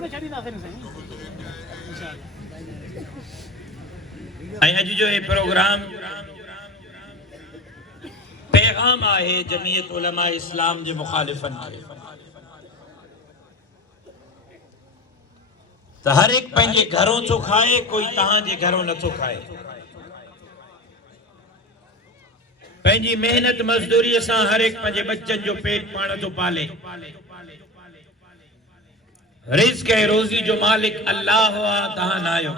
अज जो ये प्रोग्राम पैगाम आहे जमीयत उलमा इस्लाम जे मुखालिफन के तो हर एक पंहिंजे घरों थो खाए, कोई तहां जे घरों नथो खाए। पंहिंजी मेहनत मजदूरी सां हर एक पंहिंजे बच्चन जो पेट पाण थो पाले। रिज़्क़ ऐं रोज़ी जो मालिक अल्लाह हुआ, तहां ना आहियो।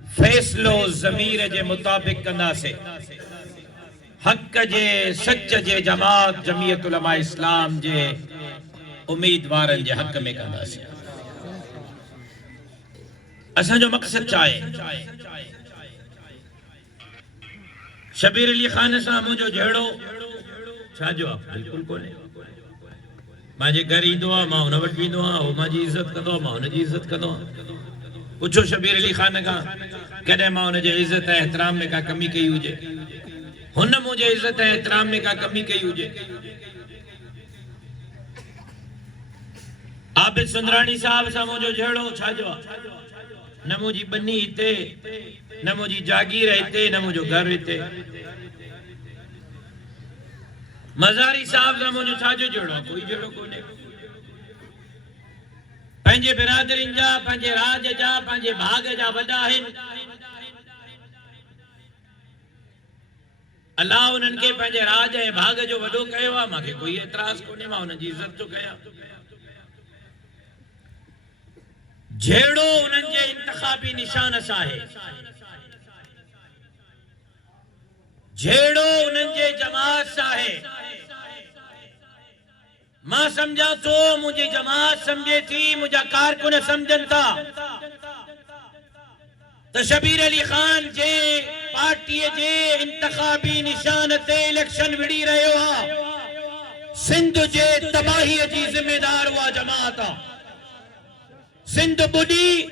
फैसलो ज़मीर जे मुताबिक कंदासे, हक़ जे सच जे जमात जमीयत उलमा इस्लाम जे उम्मीदवारन जे हक़ में कंदासे। असां जो मक़सद छा आहे? शबीर अली खान सां मुंहिंजो जहिड़ो छा जो आहे? बिल्कुलु कोन्हे। मुंहिंजे घर ईंदो आहे, मां हुन वटि वेंदो आहियां, उहो मुंहिंजी इज़त कंदो आहे, मां हुनजी इज़त कंदो आहियां। पुछो शबीर अली खान खां, कॾहिं मां हुनजे इज़त ऐं एहतराम में का कमी कई हुजे? हुन मुंहिंजे इज़त ऐं एहतराम में का कमी कई हुजे? आबिद सुंदराणी साहब सां मुंहिंजो जहिड़ो छा जो आहे? न मुंहिंजी बनी हिते, न मुंहिंजी जागीर हिते, न मुंहिंजो घर हिते। मज़ारी साहब सां मुंहिंजो छा जो जहिड़ो? कोई जहिड़ो कोन्हे। पंहिंजे बिरादरिन जा, पंहिंजे राज जा, पंहिंजे भाग जा वॾा आहिनि। अल्लाह उन्हनि खे पंहिंजे राज ऐं भाग जो वॾो कयो आहे। मूंखे कोई एतराज़ कोन्हे, मां हुनजी इज़त थो कयां। जहिड़ो उन्हनि जे इंतखाबी निशान सां आहे, जहिड़ो उन्हनि जे जमात सां आहे, मां सम्झां थो, मुंहिंजी जमात सम्झे थी, मुंहिंजा कारकुन सम्झनि था त शबीर अली खान जे पार्टीअ जे इंतखाबी निशान ते इलेक्शन विड़ी रहियो आहे। सिंध जे तबाहीअ जी ज़िम्मेदार उहा जमात आहे। सिंध बुडी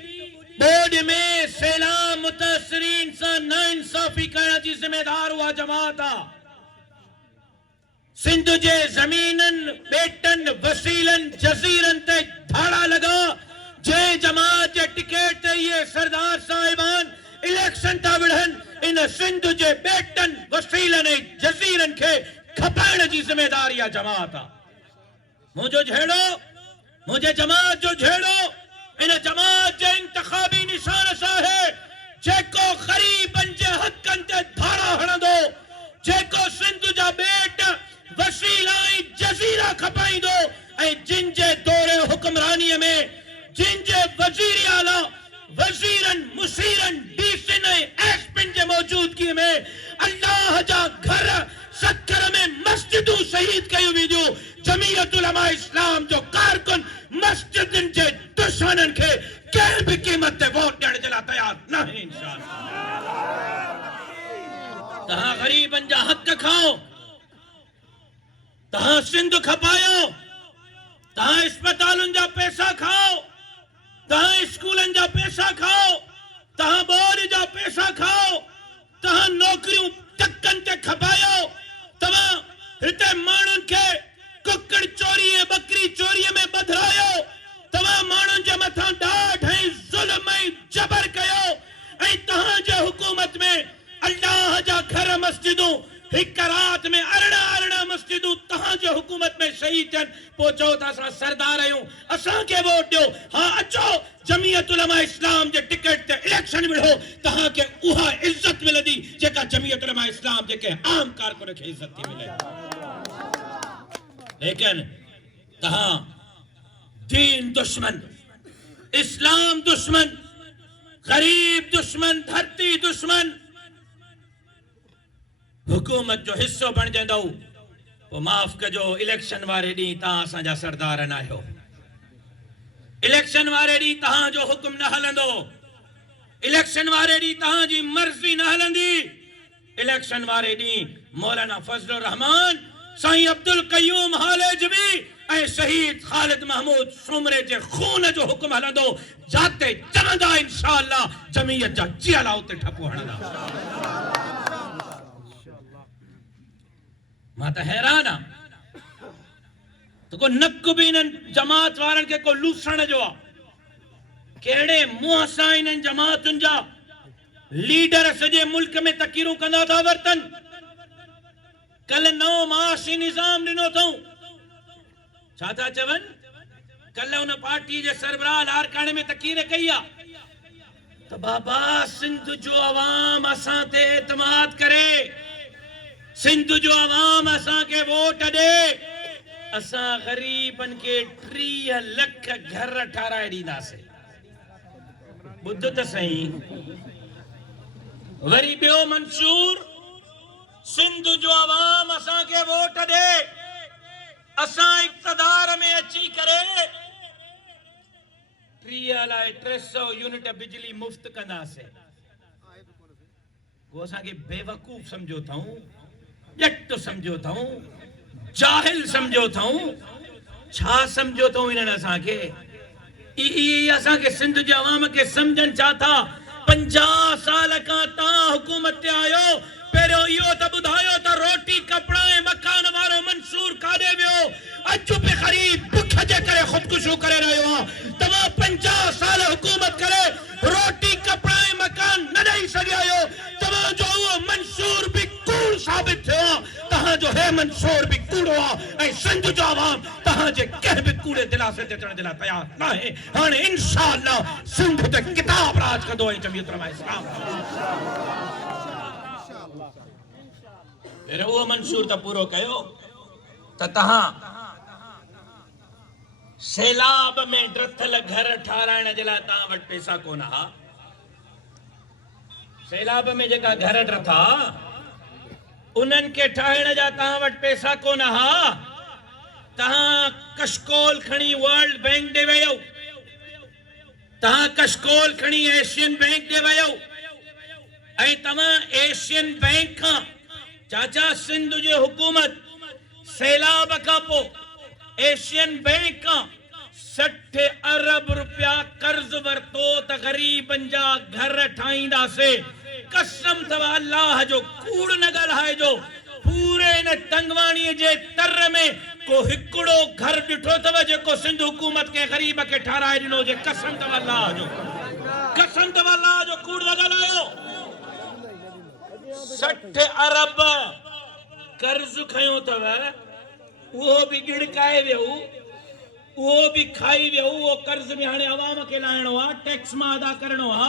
बोर्ड में सैलाब मुतासरीन सां नाइंसाफी करण जी ज़िम्मेदार उहा जमात आहे। सिंध जे ज़मीनन, बेटन, वसीलन, जज़ीरन ते धाड़ा लगा। जंहिं जमात जे टिकट ते ये सरदार साहिबान इलेक्शन था विढ़न, इन सिंध जे बेटन, वसीलन ऐं जज़ीरन खे खपाइण जी ज़िम्मेदारी आहे जमात आहे। मुंहिंजो जहिड़ो, मुंहिंजे जमात जो जहिड़ो इन जमात जे इंतखाबी निशान सां आहे, जेको ग़रीबन जे हक़न ते धाड़ा हणंदो, जेको सिंध जा बेट, वसीला ऐं जज़ीरा खपाईंदो, ऐं जिन जे दौरे हुक्मरानीअ में, जिन जे वज़ीर आला, वज़ीरन, मुसीरन, डीसिन ऐं एसपिन जे मौजूदगी में अल्लाह जा घर सत्तर में मस्जिदूं शहीद कयूं वेंदियूं। जमीयत उलमा इस्लाम जो कारकुन मस्जिदन जे दुश्मनन खे कंहिं भी कीमत ते वोट ॾियण जे लाइ तयार न आहे। इंशाअल्लाह तहां ग़रीबन जा हक़ खाओ, तहां सिंध खपायो, तहां अस्पतालुनि जा पैसा खाओ, तहां स्कूलन जा पैसा खाओ, तहां बोर्ड जा पैसा खाओ, तहां नौकरियूं टकन ते खपायो, तव्हां हिते माण्हुनि खे कुकड़ चोरी ऐं बकरी चोरीअ में बधरायो, तव्हां माण्हुनि जे मथां ॾाढ ऐं ज़ुल्म ऐं जबर कयो, ऐं तहां जे हुकूमत में अल्लाह जा घर मस्जिदूं हिक रात में 18 मस्जिदूं तहां जे हुकूमत में शहीद थियनि। पोइ चओ था असां सरदार आहियूं, असांखे वोट ॾियो। हाँ अचो, जमीयत उलमा इस्लाम जे टिकट ते इलेक्शन विढ़ो, तहां खे उहा इज़त मिलंदी जेका जमीयत उलमा इस्लाम जेके आम कारकुन खे इज़त थी मिले। लेकिन तहां दीन दुश्मन, इस्लाम दुश्मन, गरीब दुश्मन, धरती दुश्मन, हुकूमत जो हिस्सो बणजंदो। पोइ माफ़ कजो, इलेक्शन वारे ॾींहुं तहां असांजा सरदार न आहियो। इलेक्शन वारे ॾींहुं तहां जो हुकुम न हलंदो। इलेक्शन वारे ॾींहुं तहां जी मर्ज़ी न हलंदी। इलेक्शन वारे ॾींहुं मौलाना फजलुर रहमान, साईं अब्दुल कयूम हालेजवी ऐं शहीद ख़ालिद महमूद सुमरे जे खून जो हुकुम हलंदो। जाते चवंदा इंशाअल्लाह जमीयत जा जियाला उते ठपो हणंदा। मां त हैरान आहियां। तो को नक भी इन जमात वारन के को लूसण जो केड़े मुंह सां इन जमातुन जा लीडर सजे मुल्क में तकीरू कंदा था वर्तन। कल नओ माशी निजाम दिनो थो छा था चवन। कल उन पार्टी जे सरबराह लारकाने में तकीर कई आ तो बाबा सिंध जो अवाम असां ते एतमाद करे, सिंध जो अवाम असां के वोट दे, असां गरीबन के 30 लख घर ठाराए दींदासे। बुद्ध त सही वरी बियो मंशूर सिंध जो अवाम असां के वोट दे, असां इक़्तिदार में अची करे 300 यूनिट बिजली मुफ्त कंदासे। वो असां के बेवकूफ समझो थाऊं, जट समझो थाऊं, जाहिल समझो थाऊं, छा समझो थाऊं इन्हनि असां के। असां के सिंध जे अवाम के समझन चाहता 50 साल का ता हुकूमत ते आयो, पहिरियों इहो त ॿुधायो त रोटी कपड़ा ऐं मकान वारो मंसूर काॾे वियो। अॼु बि ग़रीब बुख जे करे ख़ुदकुशो करे रहियो आहे। तव्हां 50 साल हुकूमत करे रोटी कपड़ा ऐं मकान न ॾेई सघिया आहियो। तव्हांजो उहो मंसूर बि कूड़ साबित थियो आहे। तव्हांजो हे मंसूर बि कूड़ो आहे ऐं सिंध जो अवाम तव्हांजे कंहिं बि कूड़े दिलासे ते अचण जे लाइ तयार न आहे। हाणे इंशाअल्लाह सिंध ते किताब राज कंदो ऐं जमीयत उलमा इस्लाम। फिर वो मंसूर त पूरो कयो त तहां सैलाब में ड्रथल घर ठाराइण जे लाइ तहां वटि पैसा कोन हा। सैलाब में जेका घर ड्रथा उन्हनि के ठाहिण जा तहां वटि पैसा कोन हा। तहां कशकोल खणी वर्ल्ड बैंक ॾे वियो, तहां कशकोल खणी एशियन बैंक ॾे वियो ऐं तव्हां एशियन बैंक खां चाचा सिंध जी हुकूमत सैलाब का पो एशियन बैंक का 60 अरब रुपया कर्ज वरतो त गरीबन जा घर ठाईंदासे। कसम तवा अल्लाह जो कूड़ न ॻाल्हाए जो। पूरे इन तंगवाणी जे तर में को हिकड़ो घर ॾिठो तव जेको सिंध हुकूमत के गरीब के ठाराए ॾिनो जे। कसम तवा अल्लाह जो, कसम तवा अल्लाह जो कूड़ न ॻाल्हायो। 60 अरब कर्ज खयो तव, वो भी गिड़काए वियो, वो भी खाई वियो। वो कर्ज में हाणे अवाम के लाइणो आ, टैक्स मां अदा करणो आ।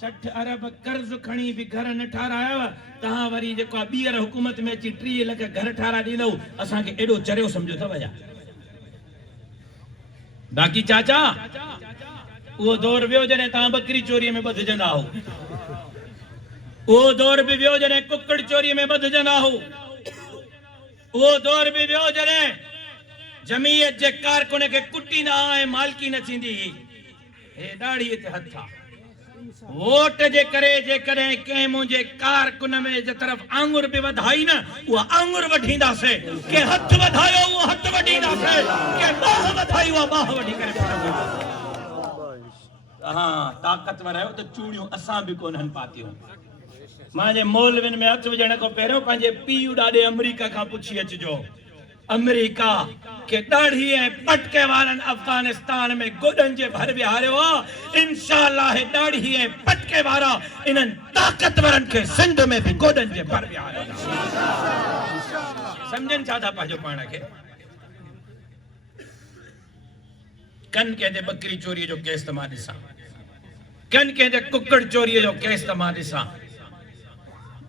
60 अरब कर्ज खणी भी घर न ठारायो। तहां वरी जेको ॿीहर हुकूमत में अची 30 लख घर ठारा ॾींदव। असां खे एॾो चरियो समझो तव या। बाक़ी चाचा वो दौर वियो जॾहिं तहां बकरी चोरी में ॿधजंदा हो। वो दौर भी वियो जॾहिं कुकड़ चोरी में ॿधजंदा हो। वो दौर भी वियो जॾहिं जमीयत जे कारकुन के कुटींदा ऐं मालकी न थींदी। हे ॾाढ़ीअ ते हथ आ। वोट जे करे जेकॾहिं कंहिं मुंहिंजे कारकुन में जे तरफ़ आंगुर बि वधाई न, उहा आंगुर वढींदासे। के हथ वधायो उहो हथ वढींदासे, के बाह वधाई उहा बाह वढी करे। हाँ ताक़तवर आहियो त चूड़ियूं असां बि कोन्हनि पातियूं। मां जे मौलविन में हथ विझण खां पहिरियों पंहिंजे पीउ ॾाॾे अमेरिका खां पुछी अचिजो। अमेरिका के ॾाढ़ी ऐं पटके वारनि अफगानिस्तान में गोॾनि जे भर विहारियो आहे। इंशाअल्लाह हे ॾाढ़ी ऐं पटके वारा इन्हनि ताक़तवरनि खे सिंध में बि गोॾनि जे भर विहारियो। समझनि छा था पंहिंजो पाण खे। कन कंहिंजे बकरी चोरीअ जो केस त मां ॾिसां, कन कंहिंजे कुकड़ चोरीअ जो केस त मां ॾिसां।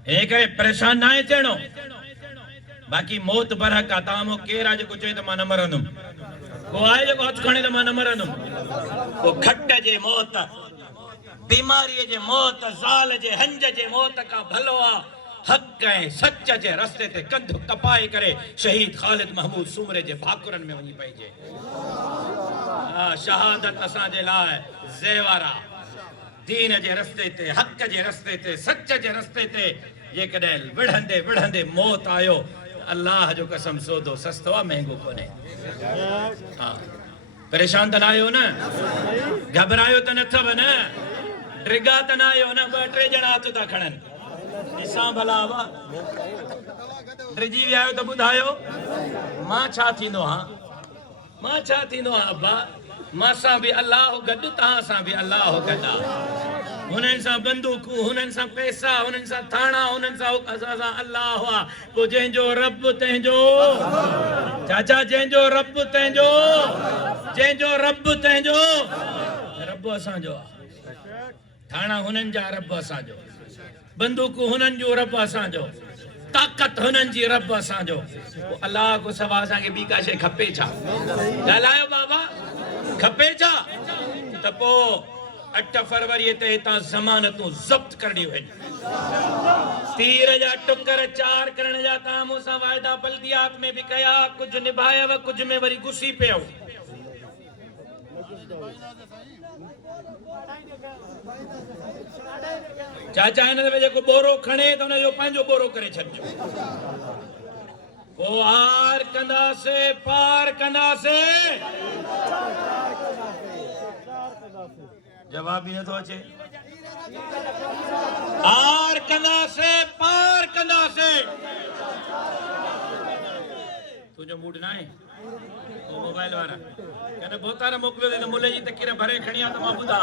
हे करे परेशान न आहे थियणो। बाक़ी मौत बरहक आहे। तव्हां मूं केरु आहे जेको चए त मां न मरंदुमि? को आहे जेको हथु खणे त मां न मरंदुमि? को खट जे मौत, बीमारीअ जे मौत, ज़ाल जे हंज जे मौत खां भलो आहे हक़ ऐं सच जे रस्ते ते कंध कपाए करे शहीद ख़ालिद महमूद सूमरे जे भाकुरनि में वञी पइजे। शहादत असांजे लाइ ज़ेवर आहे। दीन जे रस्ते ते, हक़ जे रस्ते ते, सच जे रस्ते ते जेकॾहिं विढ़ंदे विढ़ंदे मौत आयो, अल्लाह जो कसम सौदो सस्तो आहे, महांगो कोन्हे। हाँ परेशान त न आहियो न, घबरायो त न अथव न, ड्रिगा त न आहियो न। 2-3 ॼणा हथ था खणनि, ॾिसां भला वा। ड्रिजी विया आहियो त ॿुधायो मां छा थींदो हा। मां छा थींदो आहे अब्बा मां सां बि अल्लाह गॾु तव्हां सां बि अल्लाह गॾु आहे हुननि सां बंदूकूं हुननि सां पैसा हुननि सां थाणा हुननि सां असां सां अल्लाह आहे पोइ जंहिंजो रब तंहिंजो चाचा जंहिंजो रब तंहिंजो जंहिंजो रब तंहिंजो रब असांजो आहे थाणा हुननि जा रब असांजो बंदूकूं हुननि जो रब असांजो ताक़त हुननि जी रब असांजो अल्लाह को सवा असांखे ॿी का शइ खपे छा ॻाल्हायो बाबा खपे छा त पोइ 8 फरवरी ते हितां ज़मानतूं ज़ब्त करणियूं आहिनि तीर जा टुकर 4 करण जा तव्हां मूंसां वाइदा बल्दियात में बि कया कुझु निभायव कुझु में वरी गुसी पियो चाचा हिन दफ़े जेको बोरो खणे त हुनजो पंहिंजो बोरो करे छॾिजो पोइ हार कंदासीं पार कंदासीं जवाब बि नथो अचे हार कंदासीं पार कंदासीं तुंहिंजो मूड न आहे मोबाइल वारा कॾहिं बोतार मोकिलियो त मुले जी तकीर भरे खणी आ त मां ॿुधां